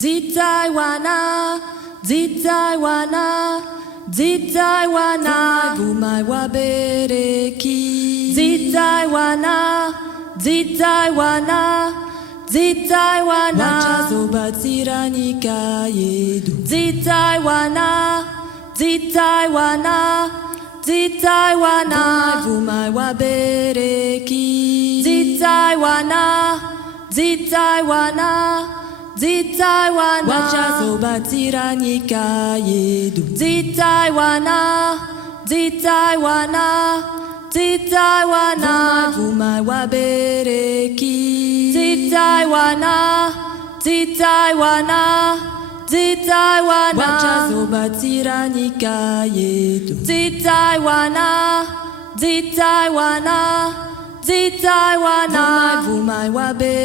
Dzidzisayi wanaa, Dzidzisayi wanaa, Dzidzisayi wanaa, vumai wabereki. Dzidzisayi wanaa, Dzidzisayi wanaa, Dzidzisayi wanaa, vachazobatsira nyika yedu. Dzidzisayi wanaa, Dzidzisayi wanaa, Dzidzisayi wanaa, vumai wabereki. Dzidzisayi wanaa, Dzidzisayi wanaa, Dzidzisayi wanaa, vachazobatsira nyika yedu. Dzidzisayi wanaa, Dzidzisayi wanaa, Dzidzisayi wanaa, vumai wabereki. Dzidzisayi wanaa, Dzidzisayi wanaa, Dzidzisayi wanaa, vachazobatsira nyika yedu. Dzidzisayi wanaa, Dzidzisayi wanaa, Dzidzisayi wanaa, vumai wabereki.